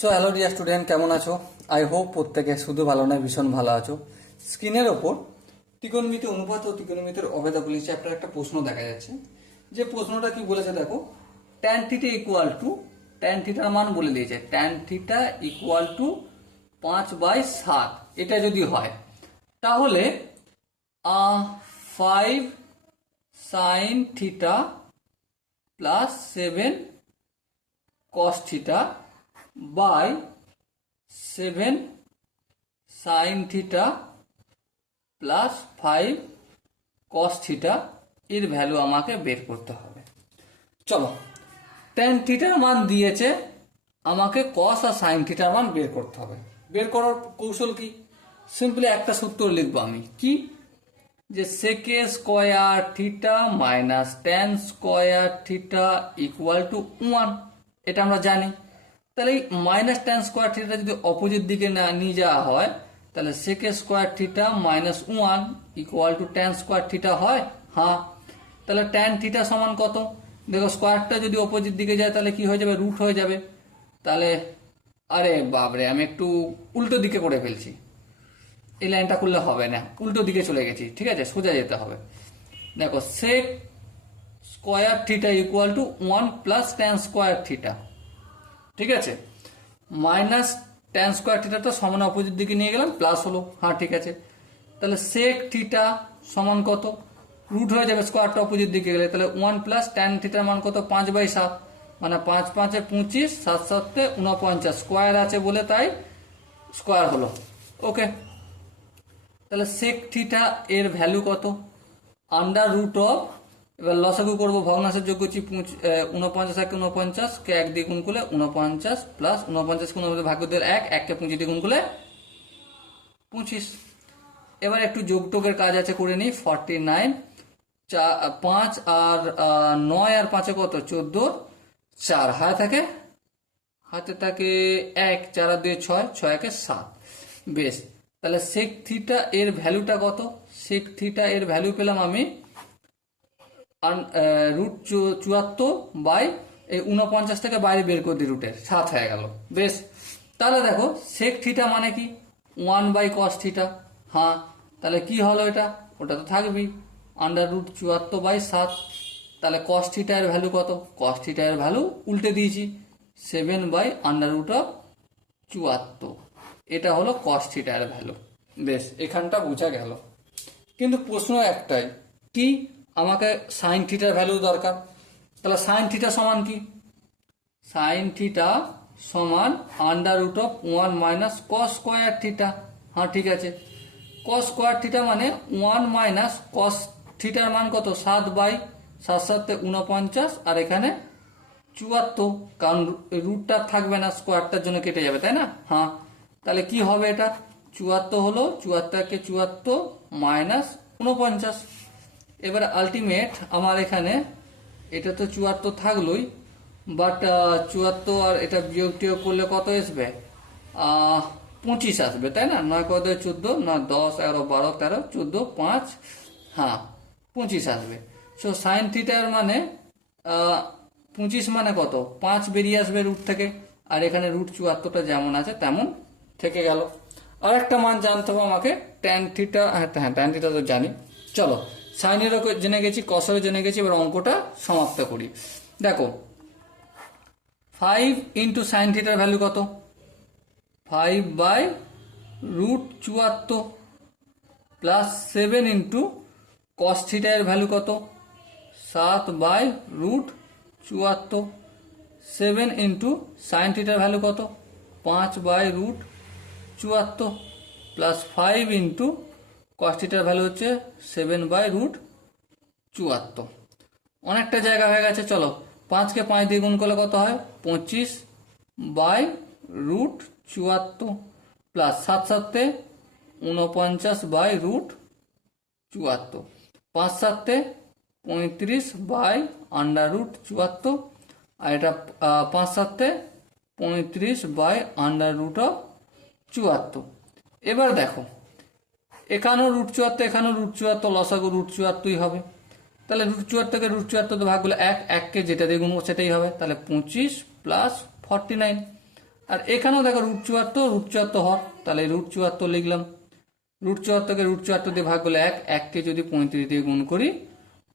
So hello dear student, কেমন আছো? I hope প্রত্যেকে শুধু ভালো নয়, ভীষণ ভালো আছো। স্ক্রিনের ওপর ত্রিকোণমিতি অনুপাত ও ত্রিকোণমিতির অভেদাবলী চ্যাপ্টার একটা প্রশ্ন দেখা যাচ্ছে। যে প্রশ্নটা কি বলেছে দেখো, tan theta equal two, tan থিটার মান বলে দিয়েছে, ট্যান থিটা ইকুয়াল টু 5/7। এটা যদি হয় তাহলে 5 sine theta plus 7 cos theta by 7 sine theta plus 5 cos theta এর ভ্যালু আমাকে বের করতে হবে। চলো, ট্যান থিটার মান দিয়েছে, আমাকে কস আর সাইন থিটার মান বের করতে হবে। বের করার কৌশল কি? সিম্পলি একটা সূত্র লিখবো আমি, কি যে সেকে square theta minus tan square theta equal to 1। এটা আমরা জানি। তাহলে এই মাইনাস ট্যান স্কোয়ার থিটা যদি অপোজিট দিকে না নিয়ে যাওয়া হয়, তাহলে সেকে square theta minus 1 equal to tan square theta হয়। হ্যাঁ, তাহলে ট্যান থিটা সমান কত? দেখো, স্কোয়ারটা যদি অপোজিট দিকে যায় তাহলে কি হয়ে যাবে? রুট হয়ে যাবে। তাহলে আরে বাবরে, আমি একটু উল্টো দিকে করে ফেলছি। এই লাইনটা করলে হবে না, উল্টো দিকে চলে গেছি। ঠিক আছে, সোজা যেতে হবে। দেখো, sec square theta equal to 1 plus tan square theta. ঠিক আছে, মাইনাস ট্যান স্কোয়ার থিটাটা সমান অপোজিট দিকে নিয়ে গেলাম, প্লাস হলো। হ্যাঁ, ঠিক আছে। তাহলে সেক থিটা সমান কত? রুট হয়ে যাবে স্কোয়ারটা অপোজিট দিকে গেলে। তাহলে 1 প্লাস ট্যান থিটার মান কত? 5/7, মানে 5 5 25, 7 7 49, স্কোয়ার আছে বলে তাই স্কোয়ার হলো। ওকে, তাহলে সেক থিটা এর ভ্যালু কত? আন্ডার রুট অফ, এবার লসাগু করবো, ভগ্নাংশের যোগ করছি, 49 1 49, কে 1 দিয়ে গুণ করলে 49 প্লাস 49 কোন ভাগ্য দিয়ে 1, 1 কে 25 দিয়ে গুণ করলে 25। এবার একটু যোগ টোগের কাজ আছে, করে নিই। 49, 5 আর 9 আর 5 কত? 14, 4 হাতে থাকে 1, 4 আর 2 6, 6 1 7। বেশ, তাহলে সেক থিটা এর ভ্যালুটা কত? সেক থিটা এর ভ্যালু পেলাম আমি রুট 74 বাই এই 49 থেকে বাইরে বের করে দিই, রুটের 7 হয়ে গেল। বেশ, তাহলে দেখো সেক থিটা মানে কি? 1 বাই কস থিটা। হ্যাঁ, তাহলে কি হলো এটা? ওটা তো থাকবেই, আন্ডার রুট 74/7। তাহলে কস থিটা এর ভ্যালু কত? কস থিটা এর ভ্যালু উল্টে দিয়েছি, 7 বাই আন্ডার রুট অফ 74। এটা হলো কস থিটা এর ভ্যালু। বেশ, এখানটা বোঝা গেল। কিন্তু প্রশ্ন একটাই, কি আমাকে সাইন থিটার ভ্যালু দরকার। তাহলে সাইন থিটা সমান কি? সাইন থিটা সমান under root of 1 minus cos square theta. হ্যাঁ, ঠিক আছে। কস স্কোয়ার থিটা মানে 1 মাইনাস কস থিটার মান কত? 7/7 7 49, আর এখানে 74, কারণ রুটটা থাকবে না, স্কোয়ারটার জন্য কেটে যাবে, তাই না? হ্যাঁ, তাহলে কি হবে এটা? 74 হলো, 74কে 74 মাইনাস 49। এবার আলটিমেট আমার এখানে এটা তো 74 থাকলোই, বাট 74 আর এটা বিয়োগ টিয়োগ করলে কত আসবে? 25 আসবে, তাই না? 9 কত 14, 9 10 11 12 13 14 5, হ্যাঁ 25 আসবে। সো সাইন থিটার মানে 25 মানে কত? 5 বেরিয়ে আসবে রুট থেকে, আর এখানে রুট 74টা যেমন আছে তেমন থেকে গেল। আর একটা মান জানতে হবে আমাকে, ট্যান থিটা। হ্যাঁ, ট্যান থিটা তো জানি। চলো, সাইনেরও জেনে গেছি, কসেরও জেনে গেছি, এবার অঙ্কটা সমাপ্ত করি। দেখো, 5 ইন্টু সাইন থিটার ভ্যালু কত? 5 by root 74 plus 7 into cos theta এর ভ্যালু কত? 7 বাই রুট 74। 7 ইন্টু সাইন থিটার ভ্যালু কত? 5 by root 74 plus 5 into cos থিটার ভ্যালু হচ্ছে 7 বাই রুট 74। অনেকটা জায়গা হয়ে গেছে। চলো, 5কে 5 দিয়ে গুণ করলে কত হয়? 25 by root 74 plus 7 7 49 by root 74, 5 7 35 by under root 74, আর এটা 5 7 35 বাই আন্ডার রুট অফ 74। এবার দেখো, এখানেও রুট 74, এখানেও রুট 74, লসাগু রুট 74ই হবে। তাহলে রুট 74কে রুট 74 ভাগ করলে 1, 1কে যেটা দিয়ে গুণ সেটাই হবে। তাহলে 25 প্লাস 49, আর এখানেও দেখো √74 হর, তাহলে √74 লিখলাম। √74কে √74 দিয়ে ভাগ করলে 1, 1কে যদি 35 দিয়ে গুণ করি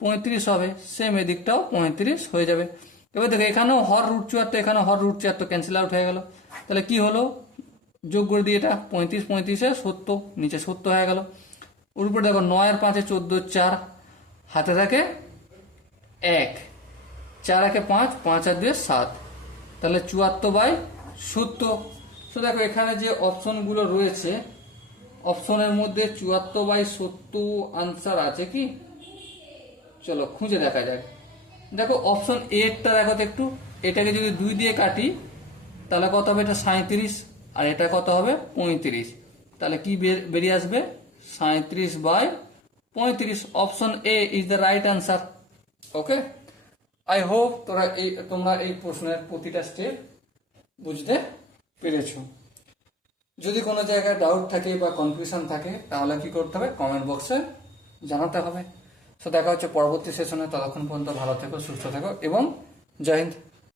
35 হবে, সেম এদিকটাও 35 হয়ে যাবে। এবার দেখো এখানেও হর √74, এখানেও হর √74 ক্যান্সেল আউট হয়ে গেল। তাহলে কি হলো, যোগ করে দিই এটা, 35 35 70, নিচে 70 হয়ে গেল। ওর উপর দেখো 9 আর 5 14, 4 হাতে থাকে 1, 4 একে 5, 5 আর 2 7, তাহলে 74/70। তো দেখো এখানে যে অপশনগুলো রয়েছে, অপশনের মধ্যে 74/70 আনসার আছে কি? চলো খুঁজে দেখা যাক। দেখো অপশন এরটা দেখো তো একটু, এটাকে যদি 2 দিয়ে কাটি তাহলে কত হবে, এটা 37, আর এটা কত হবে 35, তাহলে কি বেরিয়ে আসবে 37/35। Option A is the right answer. Okay, I hope তোমরা এই প্রশ্নের প্রতিটা স্টেপ বুঝতে পেরেছো। যদি কোনো জায়গায় ডাউট থাকে বা কনফিউশন থাকে তাহলে কি করতে হবে, কমেন্ট বক্সে জানাতে হবে। তো দেখা হচ্ছে পরবর্তী সেশনে, ততক্ষণ পর্যন্ত ভালো থেকো, সুস্থ থেকো এবং জয় হিন্দ।